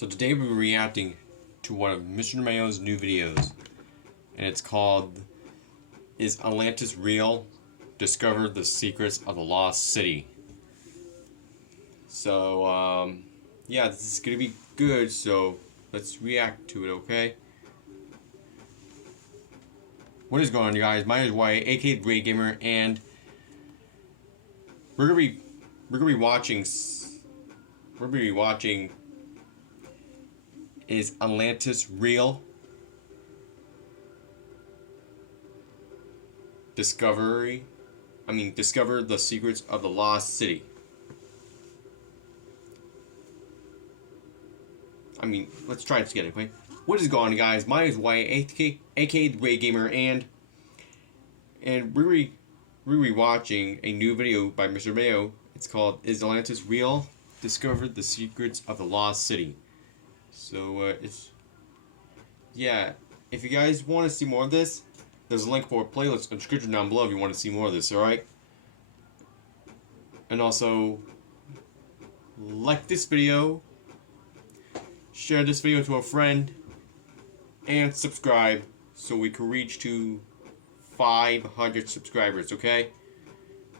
So today we're reacting to one of Mr. Mayo's new videos, and it's called "Is Atlantis Real? Discover the Secrets of the Lost City." So yeah, this is gonna be good. So let's react to it, okay? What is going on, you guys? My name is Wyatt, aka Great Gamer, and we're gonna be watching. Is Atlantis real? Discover the secrets of the lost city. Let's try this again, okay? What is going on, guys? My name is Wyatt, aka the Great Gamer, and we're watching a new video by Mr. Mayo. It's called "Is Atlantis Real? Discover the Secrets of the Lost City." So if you guys want to see more of this, there's a link for a playlist and description down below if you want to see more of this, alright? And also, like this video, share this video to a friend, and subscribe so we can reach to 500 subscribers, okay?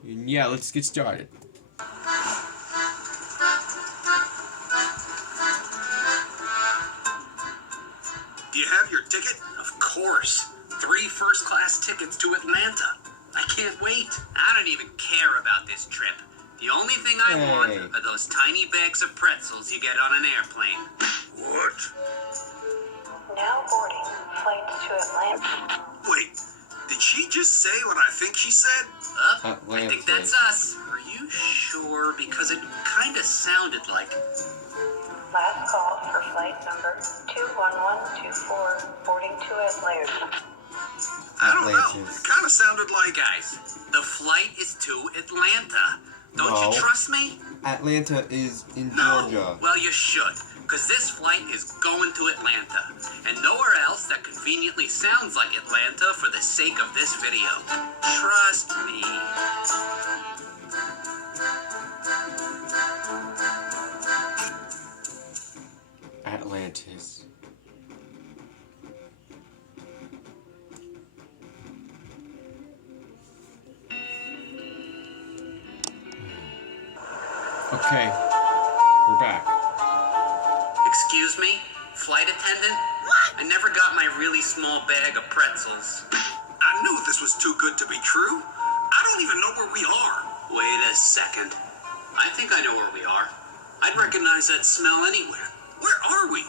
And yeah, let's get started. Do you have your ticket? Of course. 3 first-class tickets to Atlanta. I can't wait. I don't even care about this trip. The only thing I want are those tiny bags of pretzels you get on an airplane. What? Now boarding flights to Atlanta. Wait, did she just say what I think she said? I think that's us. Are you sure? Because it kind of sounded like... Last call for flight number 21124, boarding to Atlanta. I don't know. It kind of sounded like... Guys, the flight is to Atlanta. Don't No. you trust me? Atlanta is in No. Georgia. Well, you should. Because this flight is going to Atlanta. And nowhere else that conveniently sounds like Atlanta for the sake of this video. Trust me. Atlantis. Okay, we're back. Excuse me? Flight attendant? What? I never got my really small bag of pretzels. I knew this was too good to be true. I don't even know where we are. Wait a second. I think I know where we are. I'd recognize that smell anywhere. Where are we?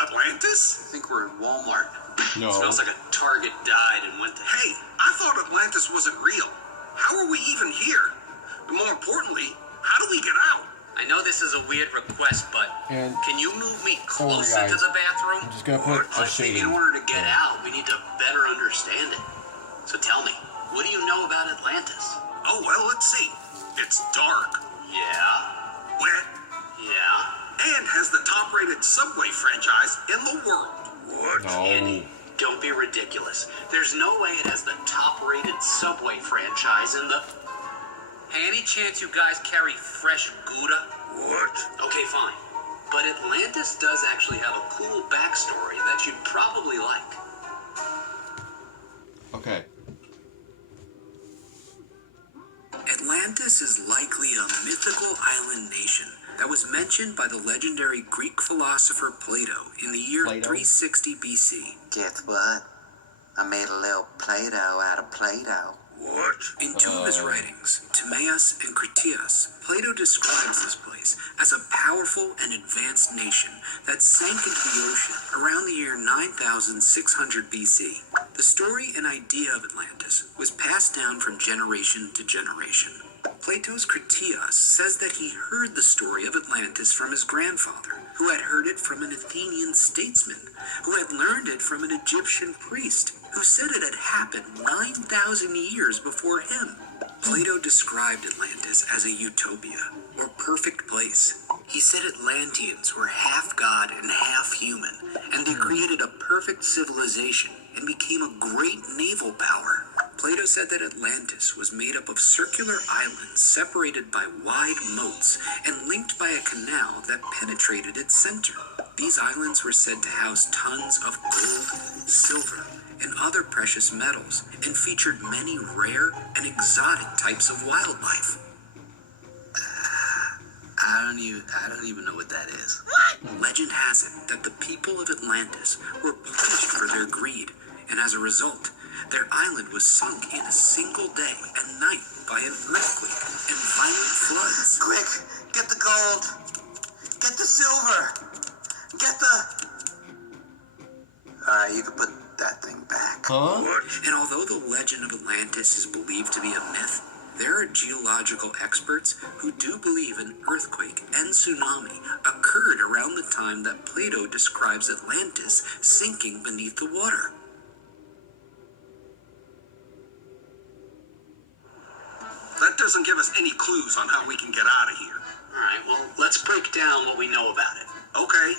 Atlantis? I think we're in Walmart. No. Smells like a Target died and went to... Hey, I thought Atlantis wasn't real. How are we even here? And more importantly, how do we get out? I know this is a weird request, but And can you move me closer guys, to the bathroom? I'm just gonna put a But shade in in. order to get out, we need to better understand it. So tell me, what do you know about Atlantis? Oh, well, let's see. It's dark, Yeah, wet, yeah. and has the top-rated Subway franchise in the world. What? No. Don't be ridiculous. There's no way it has the top-rated Subway franchise in the... Hey, any chance you guys carry fresh Gouda? What? Okay, fine. But Atlantis does actually have a cool backstory that you'd probably like. Okay. Atlantis is likely a mythical island nation that was mentioned by the legendary Greek philosopher Plato in the year Plato? 360 BC. Guess what? I made a little Play-Doh out of Play-Doh. What? In two of his writings, Timaeus and Critias, Plato describes this place as a powerful and advanced nation that sank into the ocean around the year 9600 BC. The story and idea of Atlantis was passed down from generation to generation. Plato's Critias says that he heard the story of Atlantis from his grandfather, who had heard it from an Athenian statesman, who had learned it from an Egyptian priest, who said it had happened 9,000 years before him. Plato described Atlantis as a utopia, or perfect place. He said Atlanteans were half god and half human, and they created a perfect civilization and became a great naval power. Plato said that Atlantis was made up of circular islands separated by wide moats and linked by a canal that penetrated its center. These islands were said to house tons of gold, silver, and other precious metals, and featured many rare and exotic types of wildlife. I don't even know what that is. Legend has it that the people of Atlantis were punished for their greed, and as a result, their island was sunk in a single day and night by an earthquake and violent floods. Quick, get the gold. Get the silver. Get the... you can put that thing back. Huh? And although the legend of Atlantis is believed to be a myth, there are geological experts who do believe an earthquake and tsunami occurred around the time that Plato describes Atlantis sinking beneath the water. That doesn't give us any clues on how we can get out of here. All right, well, let's break down what we know about it. Okay.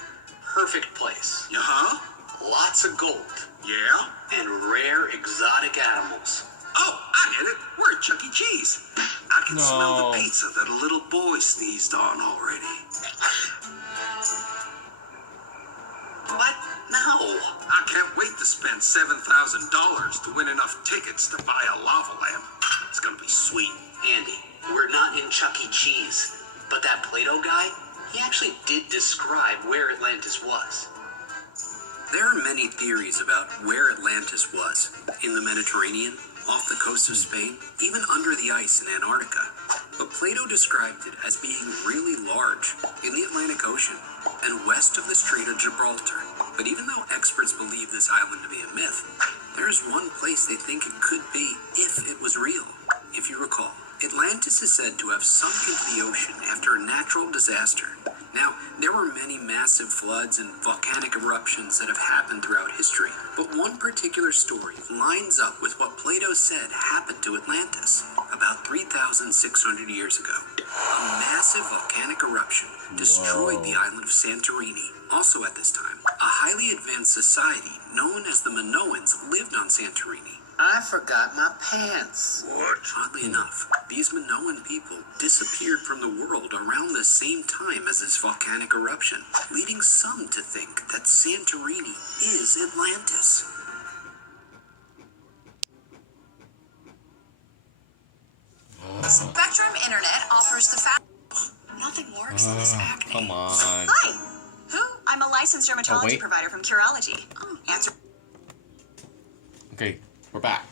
Perfect place. Uh-huh. Lots of gold. Yeah. And rare exotic animals. Oh, I get it. We're at Chuck E. Cheese. I can smell No. the pizza that a little boy sneezed on already. What? No. I can't wait to spend $7,000 to win enough tickets to buy a lava lamp. It's gonna be sweet. Andy, we're not in Chuck E. Cheese. But that Plato guy, he actually did describe where Atlantis was. There are many theories about where Atlantis was. In the Mediterranean, off the coast of Spain, even under the ice in Antarctica. But Plato described it as being really large in the Atlantic Ocean and west of the Strait of Gibraltar. But even though experts believe this island to be a myth, there is one place they think it could be if it was real. If you recall, Atlantis is said to have sunk into the ocean after a natural disaster. Now, there were many massive floods and volcanic eruptions that have happened throughout history, but one particular story lines up with what Plato said happened to Atlantis about 3,600 years ago. A massive volcanic eruption destroyed the island of Santorini. Also at this time, a highly advanced society known as the Minoans lived on Santorini. I forgot my pants. What? Oddly enough, these Minoan people disappeared from the world around the same time as this volcanic eruption, leading some to think that Santorini is Atlantis. Spectrum Internet offers the nothing works in this acne. Come on. Hi. Who? I'm a licensed dermatology wait. provider from Curology. Answer. Okay, we're back.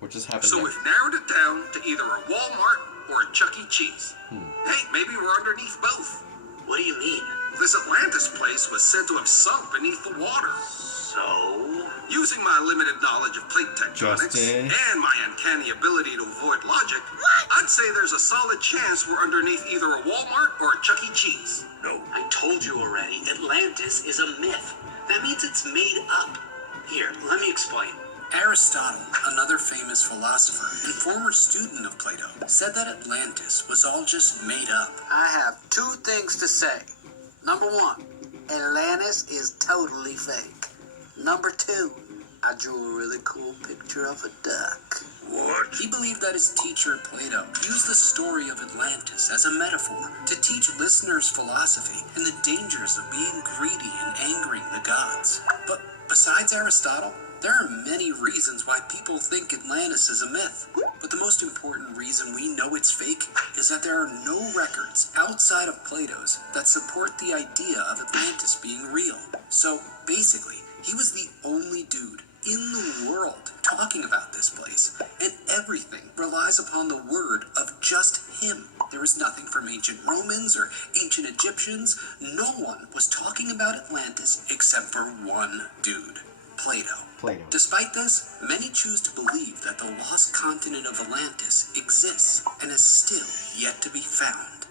What just happened So there? we've narrowed it down to either a Walmart or a Chuck E. Cheese. Hey, maybe we're underneath both. What do you mean? This Atlantis place was said to have sunk beneath the water. So? Using my limited knowledge of plate tectonics Justin. and my uncanny ability to avoid logic, I'd say there's a solid chance we're underneath either a Walmart or a Chuck E. Cheese. No. I told you already, Atlantis is a myth. That means it's made up. Here, let me explain. Aristotle, another famous philosopher and former student of Plato, said that Atlantis was all just made up. I have two things to say. Number one, Atlantis is totally fake. Number two, I drew a really cool picture of a duck. What? He believed that his teacher, Plato, used the story of Atlantis as a metaphor to teach listeners philosophy and the dangers of being greedy and angering the gods. But besides Aristotle, there are many reasons why people think Atlantis is a myth. But the most important reason we know it's fake is that there are no records outside of Plato's that support the idea of Atlantis being real. So basically, he was the only dude in the world talking about this place, and everything relies upon the word of just him. There is nothing from ancient Romans or ancient Egyptians. No one was talking about Atlantis except for one dude, Plato. Despite this, many choose to believe that the lost continent of Atlantis exists and is still yet to be found.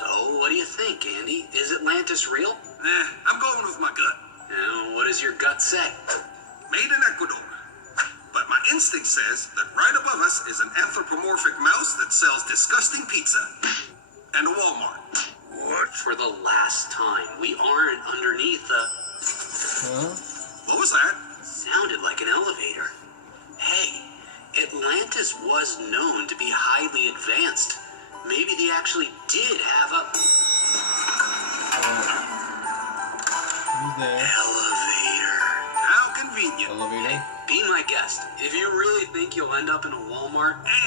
So, what do you think, Andy? Is Atlantis real? I'm going with my gut. Now, what does your gut say? Made in Ecuador. But my instinct says that right above us is an anthropomorphic mouse that sells disgusting pizza. And a Walmart. What? For the last time, we aren't underneath the... What was that? Sounded like an elevator. Hey, Atlantis was known to be highly advanced.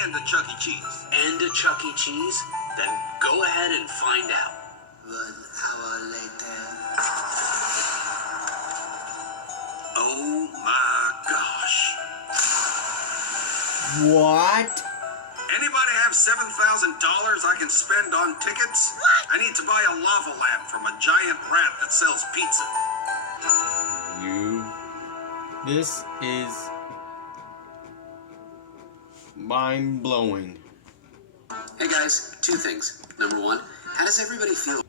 and a Chuck E. Cheese. And a Chuck E. Cheese? Then go ahead and find out. 1 hour later. Oh my gosh. What? Anybody have $7,000 I can spend on tickets? What? I need to buy a lava lamp from a giant rat that sells pizza. This is mind-blowing. Hey guys, 2 things. Number 1, how does everybody feel?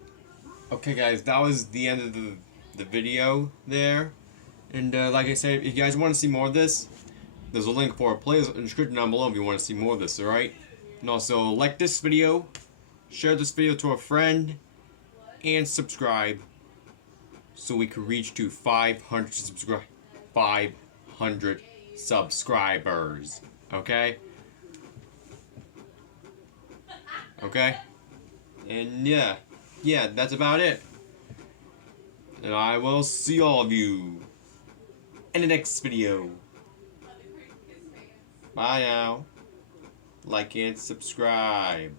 Okay guys, that was the end of the video there. And like I said, if you guys want to see more of this, there's a link for a playlist in the description down below if you want to see more of this, alright? And also, like this video, share this video to a friend, and subscribe so we can reach to 500 subscribers. Okay? Okay? And yeah, that's about it. And I will see all of you in the next video. Bye now. Like and subscribe.